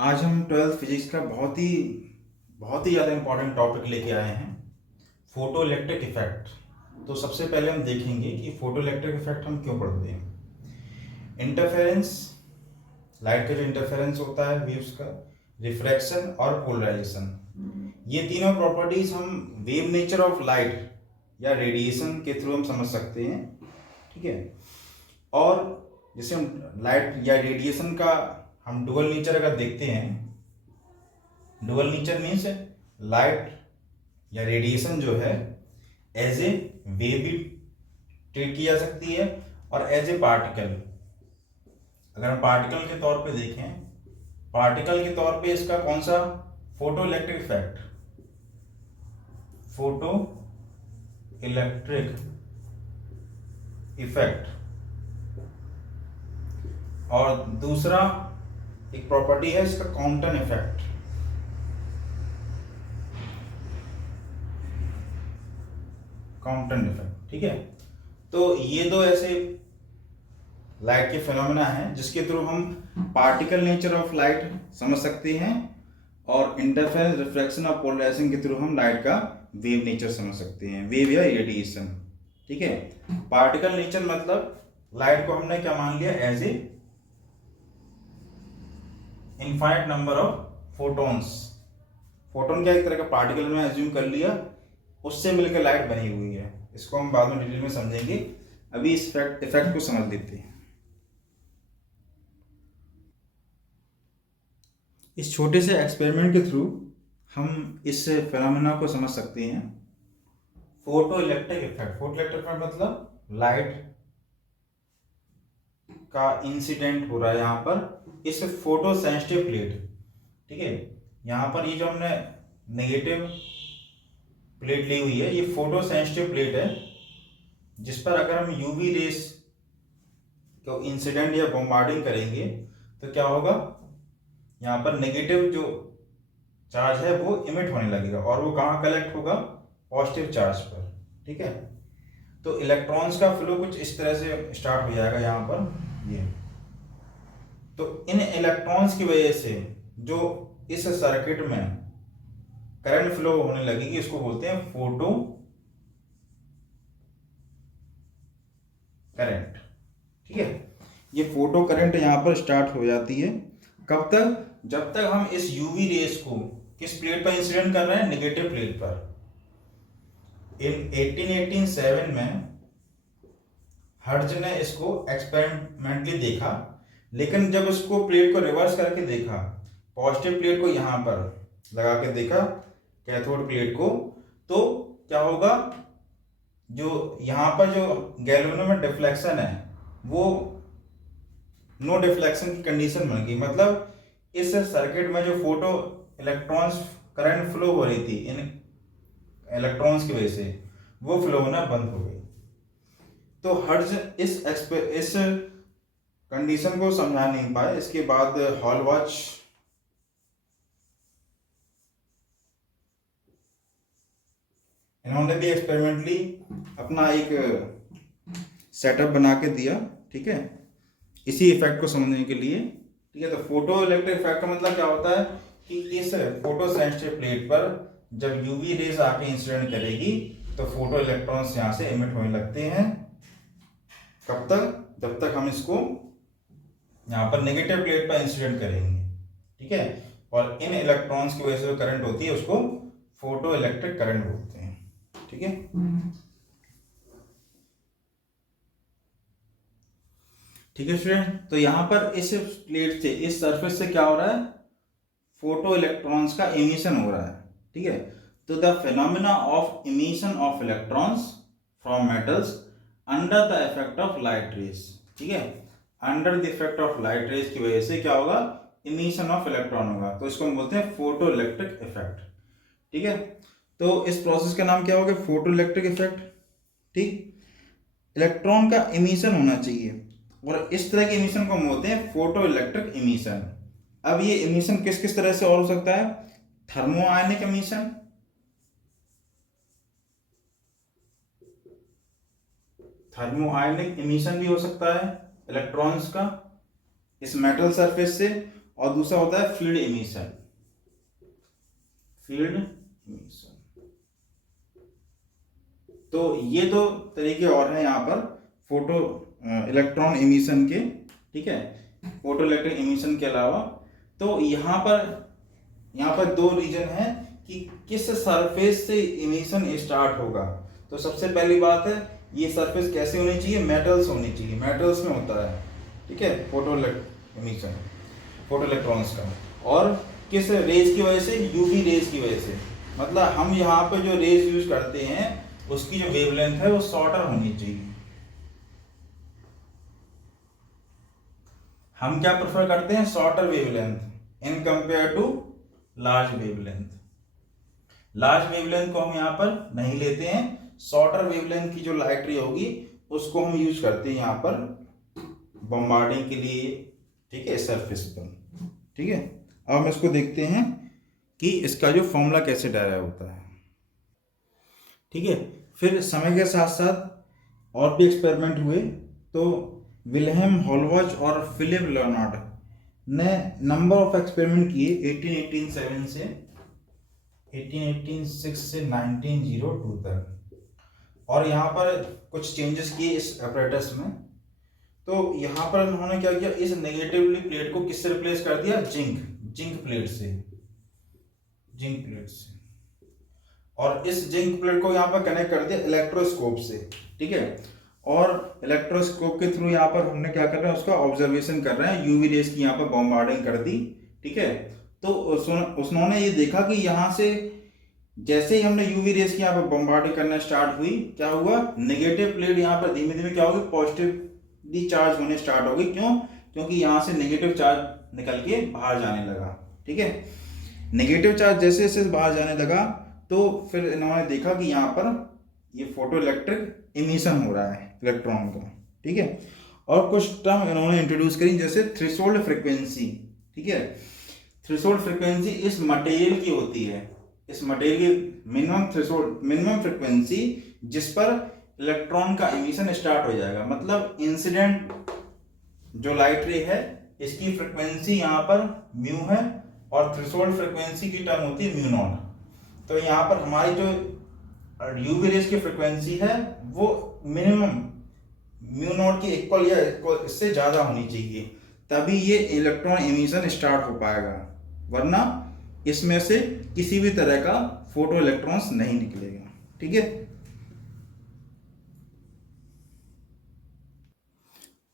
आज हम twelfth physics का बहुत ही ज़्यादा इम्पोर्टेंट टॉपिक लेके आए हैं, फोटो इलेक्ट्रिक इफेक्ट। तो सबसे पहले हम देखेंगे कि फोटो इलेक्ट्रिक इफेक्ट हम क्यों पढ़ते हैं। इंटरफेरेंस, लाइट का जो इंटरफेरेंस होता है वेव्स का, रिफ्रैक्शन और पोलराइजेशन, ये तीनों प्रॉपर्टीज हम वेव नेचर ऑफ लाइट या रेडिएशन के थ्रू हम समझ सकते हैं। ठीक है। और जैसे हम लाइट या रेडिएशन का हम डुअल नेचर अगर देखते हैं, डुअल नेचर मीन्स लाइट या रेडिएशन जो है एज ए वेव भी ट्रीट की जा सकती है और एज ए पार्टिकल। अगर हम पार्टिकल के तौर पे देखें, पार्टिकल के तौर पे इसका कौन सा, photo electric effect, photo electric effect. और दूसरा एक प्रॉपर्टी है इसका, कॉम्पटन इफेक्ट। कॉम्पटन इफेक्ट, ठीक है। तो ये दो ऐसे लाइट के फिनोमेना हैं जिसके थ्रू हम पार्टिकल नेचर ऑफ लाइट समझ सकते हैं और इंटरफेरेंस, रिफ्लेक्शन और पोलराइजेशन के थ्रू हम लाइट का वेव नेचर समझ सकते हैं, वेव या रेडिएशन। ठीक है। पार्टिकल नेचर मतलब लाइट को हमने क्या मान लिया, as a infinite number of photons. Photon क्या एक तरह का पार्टिकल में एज्यूम कर लिया, उससे मिलकर लाइट बनी हुई है। इसको हम बाद में डिटेल में समझेंगे, अभी इस इफेक्ट को समझ लेते हैं। इस छोटे से एक्सपेरिमेंट के थ्रू हम इस फिनोमेना को समझ सकते हैं। Photo electric effect, photo electric effect मतलब लाइट का इंसिडेंट हो रहा है यहाँ पर इस फोटो सेंसिटिव प्लेट। ठीक है। यहाँ पर ये जो हमने नेगेटिव प्लेट ली हुई है, ये फोटो सेंसिटिव प्लेट है जिस पर अगर हम यूवी रेस को इंसिडेंट या बॉम्बार्डिंग करेंगे तो क्या होगा, यहाँ पर नेगेटिव जो चार्ज है वो इमिट होने लगेगा और वो कहाँ कलेक्ट होगा, पॉजिटिव चार्ज पर। ठीक है। तो इलेक्ट्रॉन्स का फ्लो कुछ इस तरह से स्टार्ट हो जाएगा यहाँ पर ये। तो इन इलेक्ट्रॉन्स की वजह से जो इस सर्किट में करंट फ्लो होने लगेगी, इसको बोलते हैं फोटो करंट। ठीक है। ये फोटो करंट यहाँ पर स्टार्ट हो जाती है कब तक, जब तक हम इस यूवी रेस को किस प्लेट पर इंसिडेंट कर रहे हैं, नेगेटिव प्लेट पर। इन 1887 में हर्ट्ज ने इसको एक्सपेरिमेंटली देखा, लेकिन जब उसको प्लेट को रिवर्स करके देखा, पॉजिटिव प्लेट को यहाँ पर लगा के देखा कैथोड प्लेट को, तो क्या होगा, जो यहाँ पर जो गैल्वेनो में डिफ्लेक्शन है वो नो डिफ्लेक्शन की कंडीशन बन गई। मतलब इस सर्किट में जो फोटो इलेक्ट्रॉन्स करंट फ्लो हो रही थी इन इलेक्ट्रॉन्स की वजह से, वो फ्लो होना बंद हो गई। तो हर्ट्ज इस कंडीशन को समझा नहीं पाए। इसके बाद हॉलबॉच इन्होंने भी एक्सपेरिमेंटली अपना एक सेटअप बना के दिया। ठीक है, इसी इफेक्ट को समझने के लिए। ठीक है। तो फोटो इलेक्ट्रिक इफेक्ट का मतलब क्या होता है कि इस फोटो सेंसिटिव प्लेट पर जब यूवी रेज आके इंसिडेंट करेगी तो फोटो इलेक्ट्रॉन्स यहाँ से इमिट होने लगते हैं। कब तक, जब तक हम इसको यहाँ पर नेगेटिव प्लेट पर इंसिडेंट करेंगे। ठीक है। और इन इलेक्ट्रॉन्स की वजह से जो करंट होती है उसको फोटो इलेक्ट्रिक करंट बोलते हैं। ठीक है। ठीक है स्टूडेंट, तो यहाँ पर इस प्लेट से, इस सरफेस से क्या हो रहा है, फोटो इलेक्ट्रॉन्स का इमिशन हो रहा है। ठीक है। तो the phenomena of emission of electrons from metals under the effect of light rays. ठीक है। Under the effect of light rays की वजह से क्या होगा, इमिशन ऑफ इलेक्ट्रॉन होगा। तो इसको हम बोलते हैं फोटो इलेक्ट्रिक इफेक्ट। ठीक है। तो इस प्रोसेस का नाम क्या होगा, फोटो इलेक्ट्रिक इफेक्ट। ठीक। इलेक्ट्रॉन का इमिशन होना चाहिए और इस तरह के इमिशन को हम बोलते हैं फोटो इलेक्ट्रिक इमिशन। अब ये इमिशन किस किस तरह से और हो सकता है, थर्मो आयनिक इमिशन, थर्मो आयनिक इमिशन भी हो सकता है इलेक्ट्रॉन्स का इस मेटल सरफेस से, और दूसरा होता है फील्ड इमिशन। फील्ड इमिशन, तो ये दो तरीके और हैं यहाँ पर फोटो इलेक्ट्रॉन इमिशन के, ठीक है, फोटो इलेक्ट्रिक इमिशन के अलावा। तो यहाँ पर दो रीजन है कि किस सरफेस से इमिशन स्टार्ट होगा। तो सबसे पहली बात है, ये सरफेस कैसे होनी चाहिए, मेटल्स होनी चाहिए, मेटल्स में होता है, ठीक है, फोटो इमिशन, फोटो इलेक्ट्रॉन्स का। और किस रेज की वजह से, यूवी रेज की वजह से। मतलब हम यहाँ पे जो रेज यूज करते हैं उसकी जो वेवलेंथ है वो शॉर्टर होनी चाहिए। हम क्या प्रेफर करते हैं, shorter wavelength in compare to large wavelength. Large wavelength को हम यहाँ पर नहीं लेते हैं, शॉर्टर वेवलेंथ की जो लाइट रे होगी उसको हम यूज करते हैं यहाँ पर बॉम्बार्डिंग के लिए, ठीक है, सरफेस पर, ठीक है। अब हम इसको देखते हैं कि इसका जो फॉर्मूला कैसे डेराइव होता है, ठीक है। फिर समय के साथ साथ और भी एक्सपेरिमेंट हुए। तो विल्हेम हॉलवॉच और फिलिप लियोनार्ड ने नंबर ऑफ एक्सपेरिमेंट किए 1887 से 1886 से 1902 तक, और यहाँ पर कुछ चेंजेस किए इस अपरेटस में। तो यहाँ पर उन्होंने क्या किया, इस नेगेटिवली प्लेट को किससे रिप्लेस कर दिया, जिंक प्लेट से, जिंक प्लेट से। और इस जिंक प्लेट को यहाँ पर कनेक्ट कर दिया इलेक्ट्रोस्कोप से, ठीक है। और इलेक्ट्रोस्कोप के थ्रू यहाँ पर हमने क्या कर रहे हैं, उसका ऑब्जर्वेशन कर रहे हैं, यूवी रेस की यहाँ पर बॉम्बार्डिंग कर दी, ठीक है। तो उन्होंने ये देखा कि यहाँ से जैसे ही हमने यूवी रेस की यहाँ पर बॉम्बार्डिंग करना स्टार्ट हुई, क्या हुआ, नेगेटिव प्लेट यहाँ पर धीमे धीमे क्या होगी, पॉजिटिवली चार्ज होने स्टार्ट होगी। क्यों, क्योंकि यहाँ से नेगेटिव चार्ज निकल के बाहर जाने लगा, ठीक है। नेगेटिव चार्ज जैसे जैसे बाहर जाने लगा तो फिर इन्होंने देखा कि यहाँ पर ये फोटो इलेक्ट्रिक इमिशन हो रहा है इलेक्ट्रॉन का, ठीक है। और कुछ टर्म इन्होंने इंट्रोड्यूस करी, जैसे थ्रेशोल्ड फ्रीक्वेंसी, ठीक है। थ्रेशोल्ड फ्रीक्वेंसी इस मटेरियल की होती है, इस मटेरियल की मिनिमम थ्रेशोल्ड, मिनिमम फ्रीक्वेंसी जिस पर इलेक्ट्रॉन का इमिशन स्टार्ट हो जाएगा। मतलब इंसिडेंट जो लाइट रे है इसकी फ्रीक्वेंसी यहाँ पर म्यू है, और थ्रेशोल्ड फ्रीक्वेंसी की टर्म होती है म्यू नॉट। तो यहाँ पर हमारी जो यूवी रेस की फ्रीक्वेंसी है वो मिनिमम म्यू नॉट की इक्वल या इससे ज्यादा होनी चाहिए, तभी ये इलेक्ट्रॉन इमिशन स्टार्ट हो पाएगा, वरना इसमें से किसी भी तरह का फोटो इलेक्ट्रॉन्स नहीं निकलेगा, ठीक है।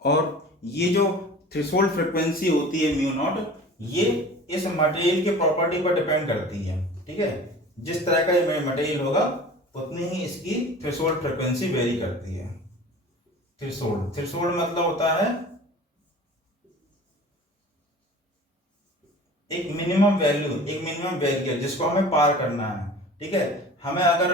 और ये जो थ्रेशोल्ड फ्रीक्वेंसी होती है म्यू नॉट, ये इस मटेरियल के प्रॉपर्टी पर डिपेंड करती है, ठीक है। जिस तरह का ये मटेरियल होगा उतनी ही इसकी थ्रेशोल्ड फ्रीक्वेंसी वेरी करती है। थ्रेशोल्ड मतलब होता है एक मिनिमम वैल्यू, एक मिनिमम बैरियर जिसको हमें पार करना है, ठीक है। हमें अगर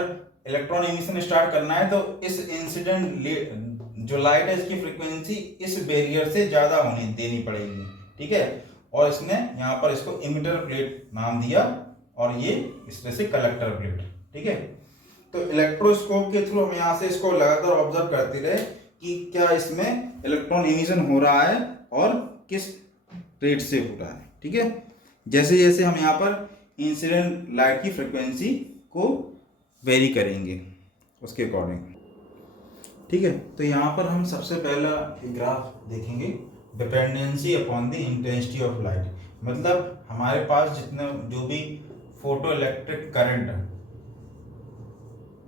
इलेक्ट्रॉन इमिशन स्टार्ट करना है तो इस इंसिडेंट जो लाइट है इसकी फ्रीक्वेंसी इस बैरियर से ज्यादा होनी देनी पड़ेगी, ठीक है। और इसने यहाँ पर इसको इमिटर प्लेट नाम दिया, और ये इस तरह से कलेक्टर प्लेट, ठीक है। तो इलेक्ट्रोस्कोप के थ्रू हम यहाँ से इसको लगातार ऑब्जर्व करते रहे कि क्या इसमें इलेक्ट्रॉन इमिशन हो रहा है और किस रेट से हो रहा है, ठीक है। जैसे जैसे हम यहाँ पर इंसिडेंट लाइट की फ्रीक्वेंसी को वेरी करेंगे उसके अकॉर्डिंग, ठीक है। तो यहाँ पर हम सबसे पहला ग्राफ देखेंगे, dependency upon the intensity of light. मतलब हमारे पास जितने जो भी फोटो इलेक्ट्रिक करंट,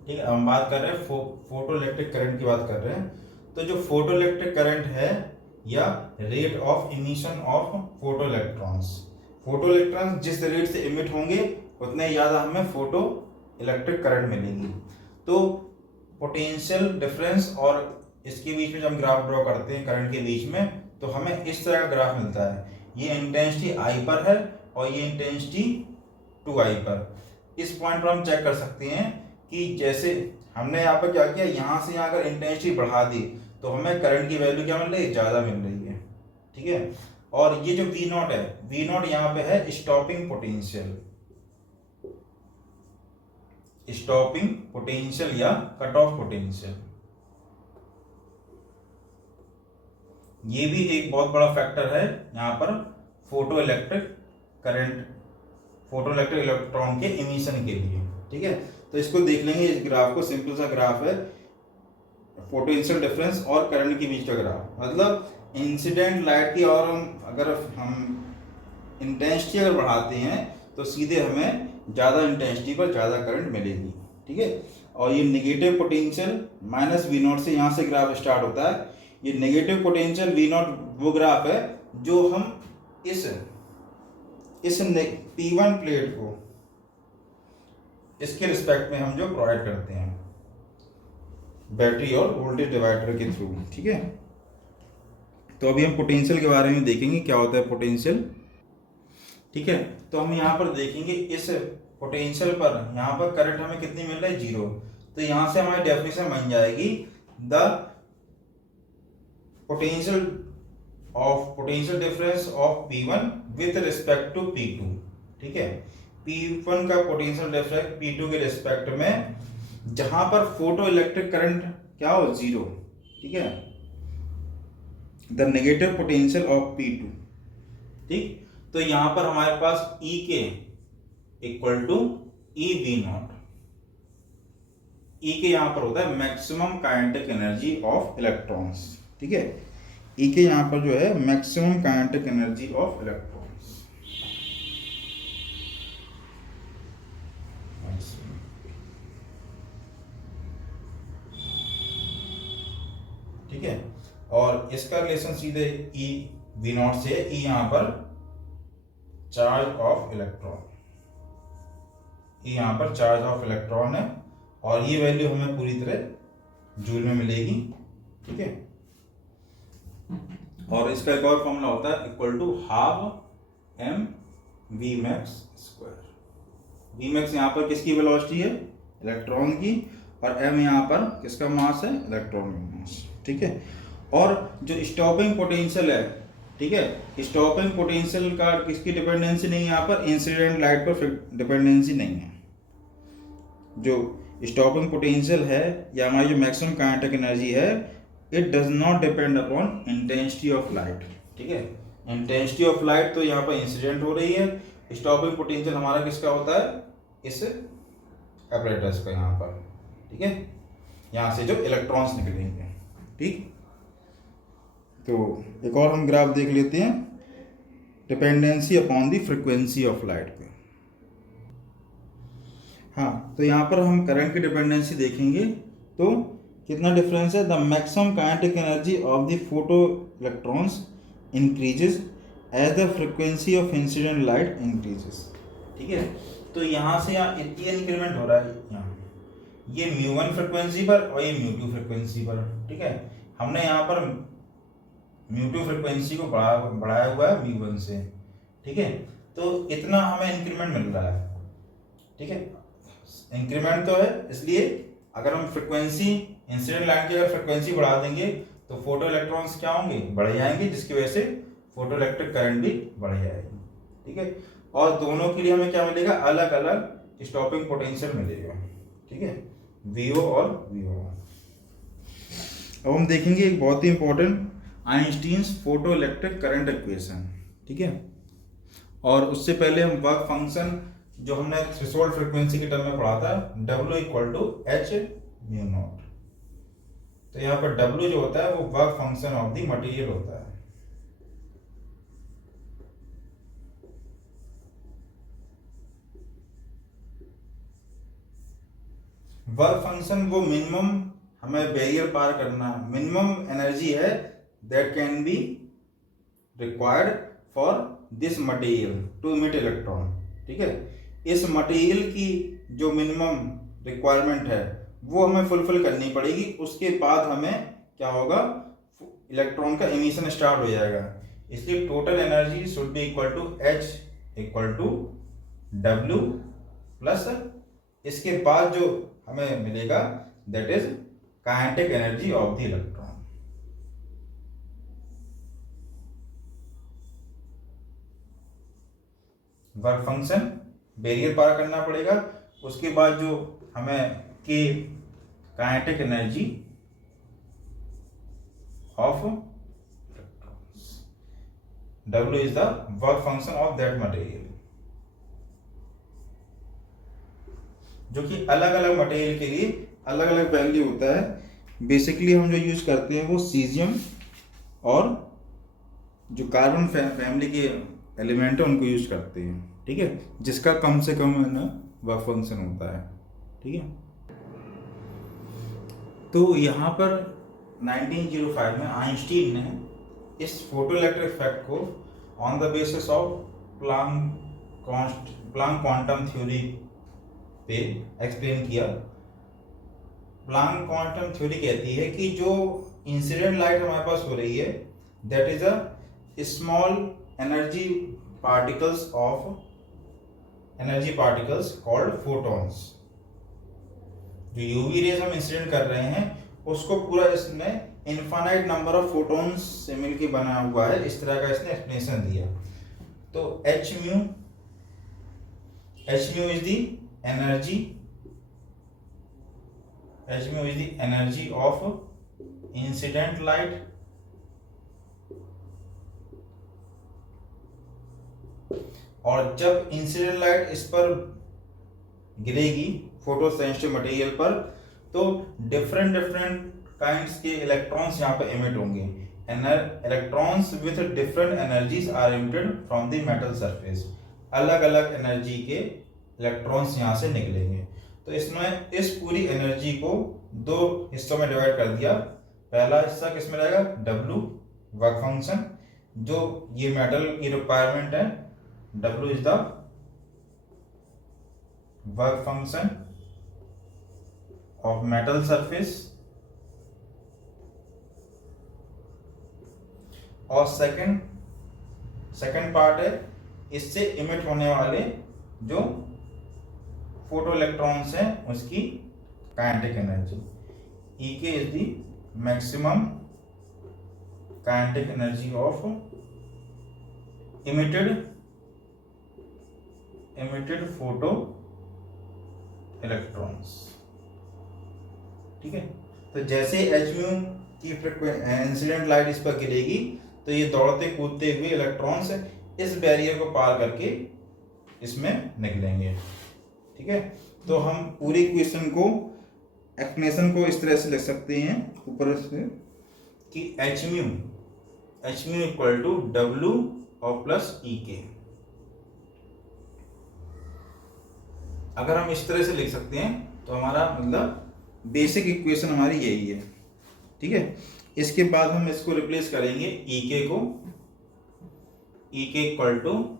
ठीक है, हम बात कर रहे हैं फोटो इलेक्ट्रिक करंट की बात कर रहे हैं। तो जो फोटो इलेक्ट्रिक करंट है या rate of emission of photo electrons जिस रेट से इमिट होंगे उतने ज़्यादा हमें फोटो इलेक्ट्रिक करंट मिलेंगी। तो पोटेंशियल डिफरेंस और इसके बीच में जब हम ग्राफ ड्रॉ करते हैं करंट के बीच में, तो हमें इस तरह का ग्राफ मिलता है। ये इंटेंसिटी I पर है और ये इंटेंसिटी 2I पर। इस पॉइंट पर हम चेक कर सकते हैं कि जैसे हमने यहाँ पर क्या किया, यहाँ से यहाँ अगर इंटेंसिटी बढ़ा दी तो हमें करंट की वैल्यू क्या मिल रही है, ज़्यादा मिल रही है, ठीक है। और ये जो V नॉट है, V नॉट यहाँ पे है स्टॉपिंग पोटेंशियल या कट ऑफ पोटेंशियल। ये भी एक बहुत बड़ा फैक्टर है यहाँ पर photo electric current, photo electric electron के इमिशन के लिए। ठीक है, तो इसको देख लेंगे, इस ग्राफ को, सिंपल सा ग्राफ है, पोटेंशियल डिफरेंस और करंट के बीच का ग्राफ। मतलब इंसिडेंट लाइट की, और अगर हम इंटेंसिटी अगर बढ़ाते हैं तो सीधे हमें ज़्यादा इंटेंसिटी पर ज़्यादा करंट मिलेगी। ठीक है, और ये negative potential minus V not से यहाँ से ग्राफ स्टार्ट होता है। ये नेगेटिव पोटेंशियल वी नॉट वो ग्राफ है जो हम इस P1 प्लेट को इसके रिस्पेक्ट में हम जो प्रोवाइड करते हैं बैटरी और वोल्टेज डिवाइडर के थ्रू। ठीक है, तो अभी हम पोटेंशियल के बारे में देखेंगे क्या होता है पोटेंशियल। ठीक है, तो हम यहाँ पर देखेंगे इस पोटेंशियल पर यहाँ पर करंट हमें कितनी मिल रही है, 0। तो यहाँ से हमारी डेफिनेशन बन जाएगी the potential difference of P1 with respect to P2। ठीक है, P1 का पोटेंशियल डिफरेंस P2 के रिस्पेक्ट में जहां पर फोटो इलेक्ट्रिक करंट क्या हो, 0। ठीक है, the negative potential of P2। ठीक, तो यहां पर हमारे पास E के equal to E V naught. E के यहां पर होता है maximum kinetic energy of electrons. ठीक है, ई के यहां पर जो है maximum kinetic energy of electrons. ठीक है, और इसका रिलेशन सीधे ई वी नॉट से, ई यहां पर चार्ज ऑफ इलेक्ट्रॉन, यहाँ पर चार्ज ऑफ इलेक्ट्रॉन है, और ये वैल्यू हमें पूरी तरह जूल में मिलेगी। ठीक है, और इसका एक और फॉर्मूला होता है equal to half M V max square. V max यहाँ पर किसकी वेलोसिटी है, इलेक्ट्रॉन की, और एम यहाँ पर किसका मास है, इलेक्ट्रॉन का मास। ठीक है, और जो स्टॉपिंग पोटेंशियल है, ठीक है, स्टॉपिंग पोटेंशियल का किसकी डिपेंडेंसी नहीं है, यहाँ पर इंसिडेंट लाइट पर डिपेंडेंसी नहीं है। जो स्टॉपिंग पोटेंशियल है या हमारी जो मैक्सिमम काइनेटिक एनर्जी है, it does not depend upon intensity of light. ठीक है, इंटेंसिटी ऑफ लाइट तो यहाँ पर इंसिडेंट हो रही है, स्टॉपिंग पोटेंशियल हमारा किसका होता है, इस एपरेटस का यहाँ पर। ठीक है, यहाँ से जो इलेक्ट्रॉन्स निकलेंगे। ठीक, तो एक और हम ग्राफ देख लेते हैं, dependency upon the frequency of light पे। हाँ, तो यहाँ पर हम करंट की डिपेंडेंसी देखेंगे तो कितना डिफरेंस है, the maximum kinetic energy of the photo electrons increases as the frequency of incident light increases. ठीक है, तो यहाँ से यहाँ ये इंक्रीमेंट हो रहा है, यहाँ ये μ1 फ्रिक्वेंसी पर और ये μ2 फ्रिक्वेंसी पर। ठीक है, हमने यहाँ पर μ2 फ्रिक्वेंसी को बढ़ाया हुआ है μ1 से। ठीक है, तो इतना हमें इंक्रीमेंट मिल रहा है। ठीक है, इंक्रीमेंट तो है, इसलिए अगर हम फ्रिक्वेंसी इंसिडेंट लाइट की अगर फ्रिक्वेंसी बढ़ा देंगे तो फोटो इलेक्ट्रॉन्स क्या होंगे, बढ़ जाएंगे, जिसकी वजह से फोटो इलेक्ट्रिक करंट भी बढ़ जाएगी। ठीक है, और दोनों के लिए हमें क्या मिलेगा, अलग अलग स्टॉपिंग पोटेंशियल मिलेगा। ठीक है, वीओ और वीओ। अब हम देखेंगे एक बहुत ही important Einstein's photo electric current equation. ठीक है, और उससे पहले हम वर्क फंक्शन जो हमने थ्रेशोल्ड फ्रीक्वेंसी के टर्म में पढ़ा था, W equal to H mu not. तो यहाँ पर W जो होता है वो work function of the material होता है। वर्क फंक्शन वो मिनिमम हमें बैरियर पार करना, मिनिमम एनर्जी है that can be required for this material to emit electron. ठीक है, इस मटेरियल की जो मिनिमम रिक्वायरमेंट है वो हमें फुलफिल करनी पड़ेगी, उसके बाद हमें क्या होगा, इलेक्ट्रॉन का इमिशन स्टार्ट हो जाएगा। इसलिए total energy should be equal to H equal to W plus इसके बाद जो हमें मिलेगा that is kinetic energy of the electron. Work function barrier पार करना पड़ेगा, उसके बाद जो हमें की kinetic energy of electrons. W is the work function of that material. जो कि अलग अलग मटेरियल के लिए अलग अलग वैल्यू होता है। बेसिकली हम जो यूज करते हैं वो सीजियम और जो कार्बन फैमिली के एलिमेंट है उनको यूज करते हैं, ठीक है, जिसका कम से कम है ना वर्क फंक्शन होता है, ठीक है। तो यहाँ पर 1905 में आइंस्टीन ने इस फोटो इलेक्ट्रिक इफेक्ट को on the basis of Planck quantum theory पे एक्सप्लेन किया। प्लांक क्वांटम थ्योरी कहती है कि जो इंसिडेंट लाइट हमारे पास हो रही है that is a small energy particles called photons. जो यूवी रेज हम इंसिडेंट कर रहे हैं उसको पूरा इसमें इनफाइनाइट नंबर ऑफ फोटॉन्स से मिलकर बना हुआ है, इस तरह का इसने एक्सप्लेनेशन दिया। तो H mu is the energy of incident light और जब इंसिडेंट लाइट इस पर गिरेगी फोटो सेंसिटिव मटेरियल पर तो डिफरेंट काइंड्स के इलेक्ट्रॉन्स यहाँ पर एमिट होंगे। Electrons with different energies are emitted from the metal surface. अलग अलग एनर्जी के इलेक्ट्रॉन्स यहाँ से निकलेंगे। तो इसमें इस पूरी एनर्जी को दो हिस्सों में डिवाइड कर दिया। पहला हिस्सा किसमें रहेगा, W वर्क फंक्शन, जो ये मेटल की रिक्वायरमेंट है। W is the work function of metal surface. और सेकंड पार्ट है इससे इमिट होने वाले जो फोटो इलेक्ट्रॉन्स हैं उसकी kinetic energy. EK is the maximum kinetic energy of emitted photo electrons, ठीक है। तो जैसे एच म्यू की इंसिडेंट लाइट इस पर गिरेगी तो ये दौड़ते कूदते हुए इलेक्ट्रॉन्स इस बैरियर को पार करके इसमें निकलेंगे, ठीक है। तो हम पूरी इक्वेशन को एक्सप्लेनेशन को इस तरह से लिख सकते हैं ऊपर से कि H mu equal to W और प्लस EK। अगर हम इस तरह से लिख सकते हैं तो हमारा मतलब बेसिक इक्वेशन हमारी यही है, ठीक है। इसके बाद हम इसको रिप्लेस करेंगे EK को, EK equal to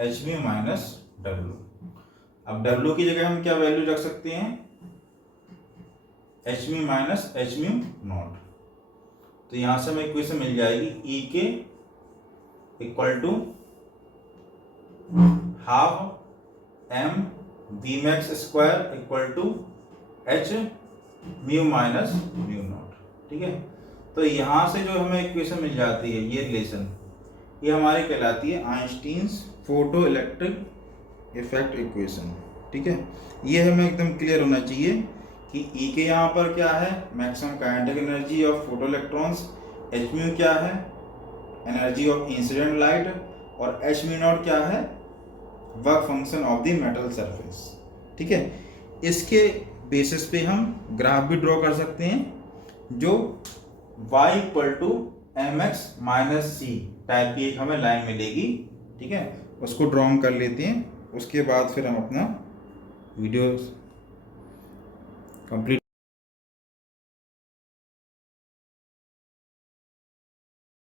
H mu minus W। अब W की जगह हम क्या वैल्यू रख सकते हैं, H mu minus H mu not. तो यहां से हमें इक्वेशन मिल जाएगी EK equal to half M Vmax square equal to H mu minus mu not, ठीक है। तो यहां से जो हमें इक्वेशन मिल जाती है ये रिलेशन, ये हमारी कहलाती है Einstein's photo electric effect equation, ठीक है। ये हमें एकदम क्लियर होना चाहिए कि EK यहाँ पर क्या है, maximum kinetic energy of photo electrons, H mu क्या है, एनर्जी ऑफ इंसिडेंट लाइट, और एच म्यू नॉट क्या है, work function of the metal surface, ठीक है। इसके बेसिस पे हम ग्राफ भी ड्रॉ कर सकते हैं जो y equal to mx minus C type की एक हमें लाइन मिलेगी, ठीक है। उसको ड्रॉ कर लेते हैं, उसके बाद फिर हम अपना वीडियो कंप्लीट